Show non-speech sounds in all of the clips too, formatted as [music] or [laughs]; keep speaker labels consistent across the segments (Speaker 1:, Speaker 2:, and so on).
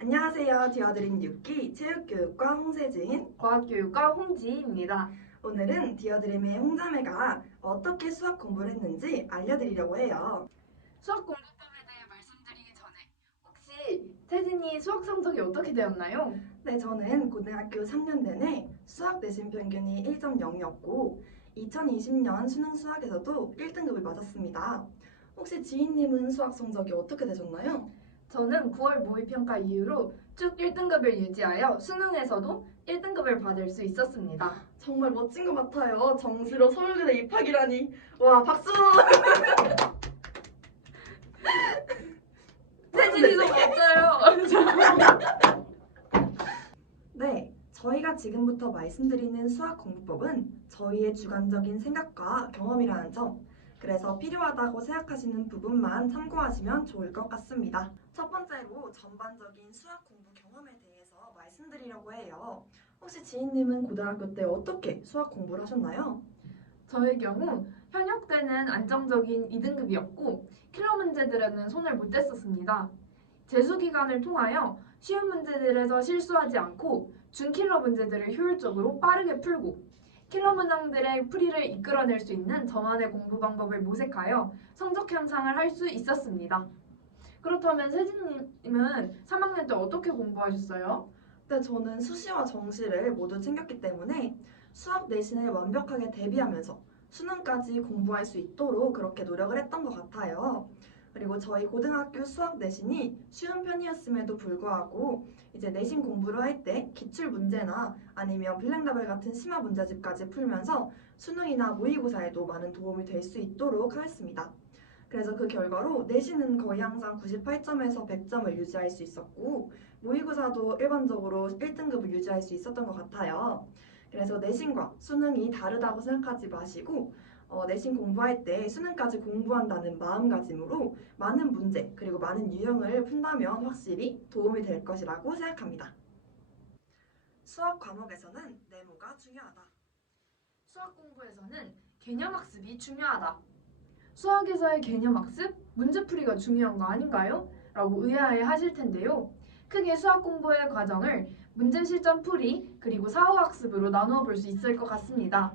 Speaker 1: 안녕하세요. 디어드림 6기 체육교육과 홍세진
Speaker 2: 과학교육과 홍지희입니다.
Speaker 1: 오늘은 디어드림의 홍자매가 어떻게 수학 공부를 했는지 알려드리려고 해요.
Speaker 2: 수학 공부법에 대해 말씀드리기 전에 혹시 태진이 수학 성적이 어떻게 되었나요?
Speaker 1: 네, 저는 고등학교 3년 내내 수학 내신 평균이 1.0이었고 2020년 수능 수학에서도 1등급을 맞았습니다. 혹시 지인님은 수학 성적이 어떻게 되셨나요?
Speaker 2: 저는 9월 모의평가 이후로 쭉 1등급을 유지하여 수능에서도 1등급을 받을 수 있었습니다.
Speaker 1: 정말 멋진 것 같아요. 정시로 서울대 입학이라니. 와, 박수! [laughs]
Speaker 2: 태진이도 맞아요. [laughs]
Speaker 1: 네, 저희가 지금부터 말씀드리는 수학 공부법은 저희의 주관적인 생각과 경험이라는 점, 그래서 필요하다고 생각하시는 부분만 참고하시면 좋을 것 같습니다. 첫 번째로 전반적인 수학 공부 경험에 대해서 말씀드리려고 해요. 혹시 지인님은 고등학교 때 어떻게 수학 공부를 하셨나요?
Speaker 2: 저의 경우 현역 때는 안정적인 2등급이었고 킬러 문제들에는 손을 못 댔었습니다. 재수 기간을 통하여 쉬운 문제들에서 실수하지 않고 준킬러 문제들을 효율적으로 빠르게 풀고 킬러 문항들의 풀이를 이끌어낼 수 있는 저만의 공부 방법을 모색하여 성적 향상을 할 수 있었습니다. 그렇다면 세진님은 3학년 때 어떻게 공부하셨어요?
Speaker 1: 네, 저는 수시와 정시를 모두 챙겼기 때문에 수학 내신을 완벽하게 대비하면서 수능까지 공부할 수 있도록 그렇게 노력을 했던 것 같아요. 그리고 저희 고등학교 수학 내신이 쉬운 편이었음에도 불구하고 이제 내신 공부를 할 때 기출 문제나 아니면 블랙라벨 같은 심화 문제집까지 풀면서 수능이나 모의고사에도 많은 도움이 될 수 있도록 하였습니다. 그래서 그 결과로 내신은 거의 항상 98점에서 100점을 유지할 수 있었고 모의고사도 일반적으로 1등급을 유지할 수 있었던 것 같아요. 그래서 내신과 수능이 다르다고 생각하지 마시고 어, 내신 공부할 때 수능까지 공부한다는 마음가짐으로 많은 문제 그리고 많은 유형을 푼다면 확실히 도움이 될 것이라고 생각합니다. 수학 과목에서는 네모가 중요하다.
Speaker 2: 수학 공부에서는 개념 학습이 중요하다. 수학에서의 개념 학습, 문제풀이가 중요한 거 아닌가요? 라고 의아해 하실 텐데요. 크게 수학 공부의 과정을 문제 실전 풀이 그리고 사후 학습으로 나누어 볼 수 있을 것 같습니다.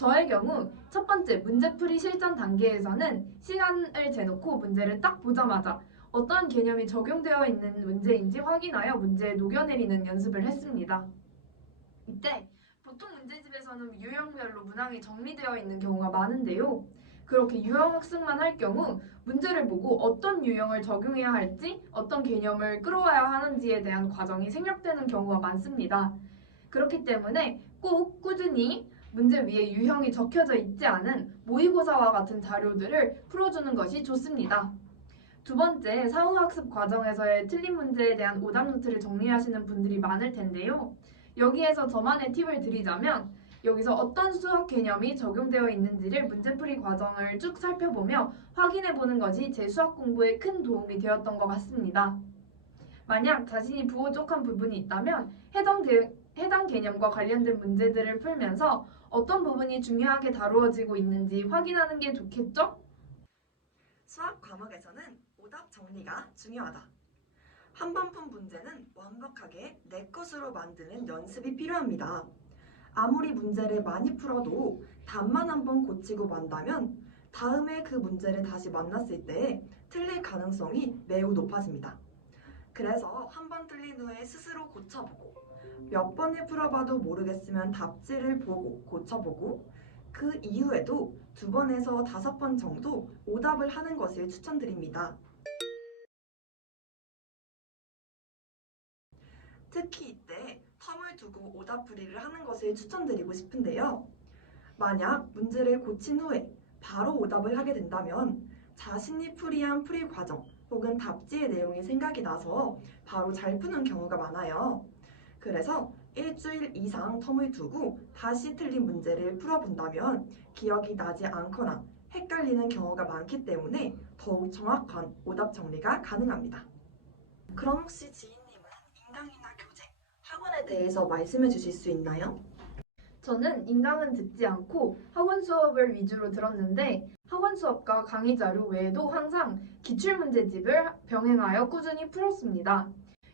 Speaker 2: 저의 경우 첫 번째 문제풀이 실전 단계에서는 시간을 재놓고 문제를 딱 보자마자 어떤 개념이 적용되어 있는 문제인지 확인하여 문제에 녹여내리는 연습을 했습니다. 이때 보통 문제집에서는 유형별로 문항이 정리되어 있는 경우가 많은데요. 그렇게 유형 학습만 할 경우 문제를 보고 어떤 유형을 적용해야 할지 어떤 개념을 끌어와야 하는지에 대한 과정이 생략되는 경우가 많습니다. 그렇기 때문에 꼭 꾸준히 문제 위에 유형이 적혀져 있지 않은 모의고사와 같은 자료들을 풀어주는 것이 좋습니다. 두 번째, 사후학습 과정에서의 틀린 문제에 대한 오답 노트를 정리하시는 분들이 많을 텐데요. 여기에서 저만의 팁을 드리자면 여기서 어떤 수학 개념이 적용되어 있는지를 문제풀이 과정을 쭉 살펴보며 확인해 보는 것이 제 수학 공부에 큰 도움이 되었던 것 같습니다. 만약 자신이 부족한 부분이 있다면 해당, 대, 해당 개념과 관련된 문제들을 풀면서 어떤 부분이 중요하게 다루어지고 있는지 확인하는 게 좋겠죠?
Speaker 1: 수학 과목에서는 오답 정리가 중요하다. 한 번 푼 문제는 완벽하게 내 것으로 만드는 연습이 필요합니다. 아무리 문제를 많이 풀어도 답만 한 번 고치고 만다면 다음에 그 문제를 다시 만났을 때 틀릴 가능성이 매우 높아집니다. 그래서 한 번 틀린 후에 스스로 고쳐보고 몇 번을 풀어봐도 모르겠으면 답지를 보고 고쳐보고 그 이후에도 두 번에서 다섯 번 정도 오답을 하는 것을 추천드립니다. 특히 이때 텀을 두고 오답풀이를 하는 것을 추천드리고 싶은데요. 만약 문제를 고친 후에 바로 오답을 하게 된다면 자신이 풀이한 풀이 과정 혹은 답지의 내용이 생각이 나서 바로 잘 푸는 경우가 많아요. 그래서 일주일 이상 텀을 두고 다시 틀린 문제를 풀어본다면 기억이 나지 않거나 헷갈리는 경우가 많기 때문에 더욱 정확한 오답 정리가 가능합니다. 그럼 혹시 지인님은 인강이나 교재, 학원에 대해서 말씀해 주실 수 있나요?
Speaker 2: 저는 인강은 듣지 않고 학원 수업을 위주로 들었는데 학원 수업과 강의 자료 외에도 항상 기출문제집을 병행하여 꾸준히 풀었습니다.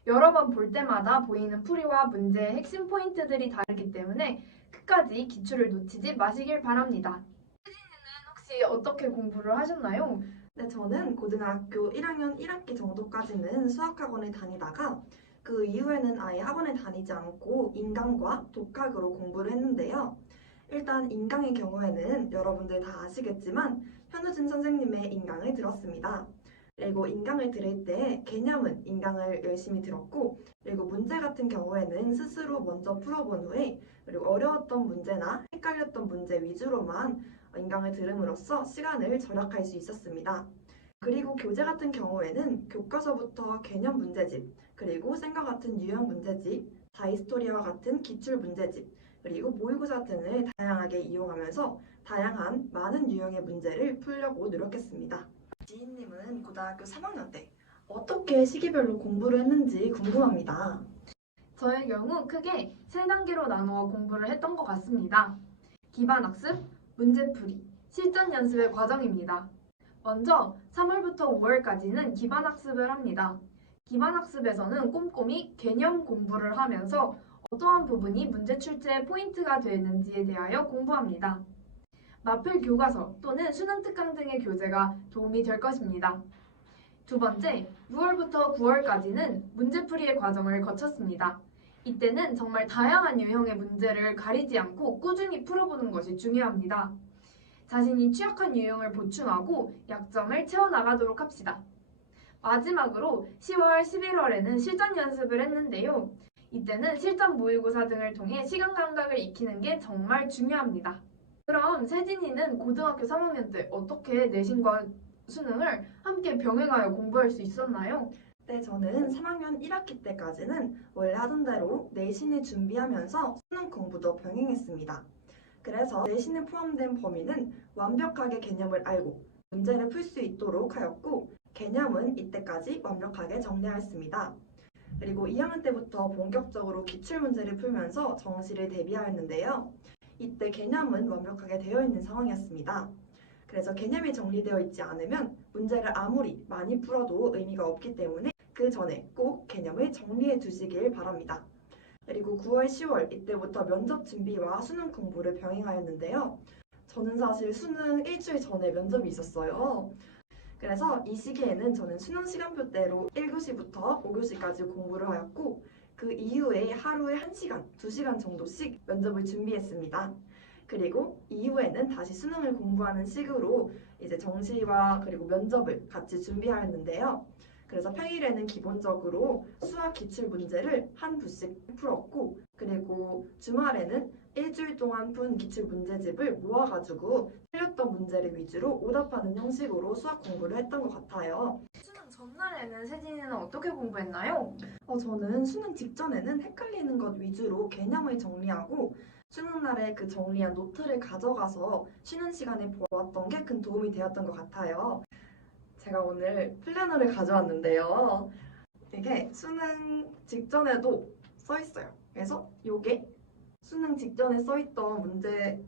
Speaker 2: 여러 번 볼 때마다 보이는 풀이와 문제의 핵심 포인트들이 다르기 때문에 끝까지 기출을 놓치지 마시길 바랍니다. 혜진이는 혹시 어떻게 공부를 하셨나요?
Speaker 1: 네, 저는 고등학교 1학년 1학기 정도까지는 수학학원을 다니다가 그 이후에는 아예 학원을 다니지 않고 인강과 독학으로 공부를 했는데요. 일단 인강의 경우에는 여러분들 다 아시겠지만 현우진 선생님의 인강을 들었습니다. 그리고 인강을 들을 때 개념은 인강을 열심히 들었고 그리고 문제 같은 경우에는 스스로 먼저 풀어본 후에 그리고 어려웠던 문제나 헷갈렸던 문제 위주로만 인강을 들음으로써 시간을 절약할 수 있었습니다. 그리고 교재 같은 경우에는 교과서부터 개념 문제집, 그리고 생과 같은 유형 문제집, 다이스토리아와 같은 기출 문제집, 그리고 모의고사 등을 다양하게 이용하면서 다양한 많은 유형의 문제를 풀려고 노력했습니다. 지인님은 고등학교 3학년 때 어떻게 시기별로 공부를 했는지 궁금합니다.
Speaker 2: 저의 경우 크게 세 단계로 나누어 공부를 했던 것 같습니다. 기반 학습, 문제풀이, 실전 연습의 과정입니다. 먼저 3월부터 5월까지는 기반 학습을 합니다. 기반 학습에서는 꼼꼼히 개념 공부를 하면서 어떠한 부분이 문제 출제의 포인트가 되는지에 대하여 공부합니다. 마플 교과서 또는 수능 특강 등의 교재가 도움이 될 것입니다. 두 번째, 6월부터 9월까지는 문제풀이의 과정을 거쳤습니다. 이때는 정말 다양한 유형의 문제를 가리지 않고 꾸준히 풀어보는 것이 중요합니다. 자신이 취약한 유형을 보충하고 약점을 채워나가도록 합시다. 마지막으로 10월, 11월에는 실전 연습을 했는데요. 이때는 실전 모의고사 등을 통해 시간 감각을 익히는 게 정말 중요합니다. 그럼 세진이는 고등학교 3학년 때 어떻게 내신과 수능을 함께 병행하여 공부할 수 있었나요?
Speaker 1: 네, 저는 3학년 1학기 때까지는 원래 하던 대로 내신을 준비하면서 수능 공부도 병행했습니다. 그래서 내신에 포함된 범위는 완벽하게 개념을 알고 문제를 풀 수 있도록 하였고 개념은 이때까지 완벽하게 정리하였습니다. 그리고 2학년 때부터 본격적으로 기출 문제를 풀면서 정시를 대비하였는데요. 이때 개념은 완벽하게 되어 있는 상황이었습니다. 그래서 개념이 정리되어 있지 않으면 문제를 아무리 많이 풀어도 의미가 없기 때문에 그 전에 꼭 개념을 정리해 두시길 바랍니다. 그리고 9월, 10월 이때부터 면접 준비와 수능 공부를 병행하였는데요. 저는 사실 수능 일주일 전에 면접이 있었어요. 그래서 이 시기에는 저는 수능 시간표대로 1교시부터 5교시까지 공부를 하였고 그 이후에 하루에 1시간, 2시간 정도씩 면접을 준비했습니다. 그리고 이후에는 다시 수능을 공부하는 식으로 이제 정시와 그리고 면접을 같이 준비하였는데요. 그래서 평일에는 기본적으로 수학 기출 문제를 한 부씩 풀었고 그리고 주말에는 일주일 동안 푼 기출 문제집을 모아가지고 틀렸던 문제를 위주로 오답하는 형식으로 수학 공부를 했던 것 같아요.
Speaker 2: 수능 전날에는 세진이는 어떻게 공부했나요?
Speaker 1: 어, 저는 수능 직전에는 헷갈리는 것 위주로 개념을 정리하고 수능 날에 그 정리한 노트를 가져가서 쉬는 시간에 보았던 게 큰 도움이 되었던 것 같아요. 제가 오늘 플래너를 가져왔는데요. 이게 수능 직전에도 써 있어요. 그래서 이게 수능 직전에 써 있던 문제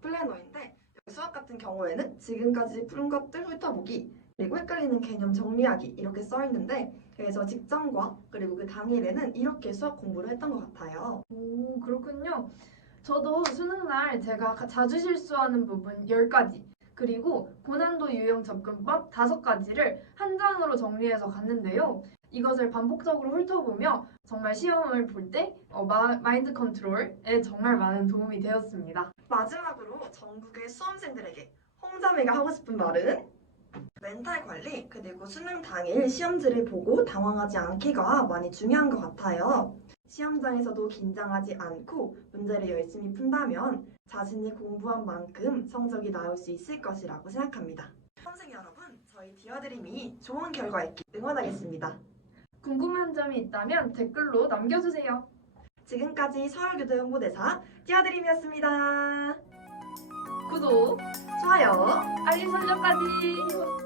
Speaker 1: 플래너인데 수학 같은 경우에는 지금까지 푸른 것들 훑어보기 그리고 헷갈리는 개념 정리하기 이렇게 써 있는데 그래서 직전과 그리고 그 당일에는 이렇게 수학 공부를 했던 것 같아요.
Speaker 2: 오, 그렇군요. 저도 수능날 제가 가- 자주 실수하는 부분 10가지, 그리고 고난도 유형 접근법 5가지를 한 장으로 정리해서 갔는데요. 이것을 반복적으로 훑어보며 정말 시험을 볼때 어, 마인드 컨트롤에 정말 많은 도움이 되었습니다.
Speaker 1: 마지막으로 전국의 수험생들에게 홍자매가 하고 싶은 말은 멘탈 관리 그리고 수능 당일 시험지를 보고 당황하지 않기가 많이 중요한 것 같아요. 시험장에서도 긴장하지 않고 문제를 열심히 푼다면 자신이 공부한 만큼 성적이 나올 수 있을 것이라고 생각합니다. 수험생 여러분, 저희 디어드림이 좋은 결과 있길 응원하겠습니다.
Speaker 2: 궁금한 점이 있다면 댓글로 남겨주세요.
Speaker 1: 지금까지 서울교대 홍보대사 디어드림이었습니다.
Speaker 2: 구독,
Speaker 1: 좋아요.
Speaker 2: 알림 설정까지!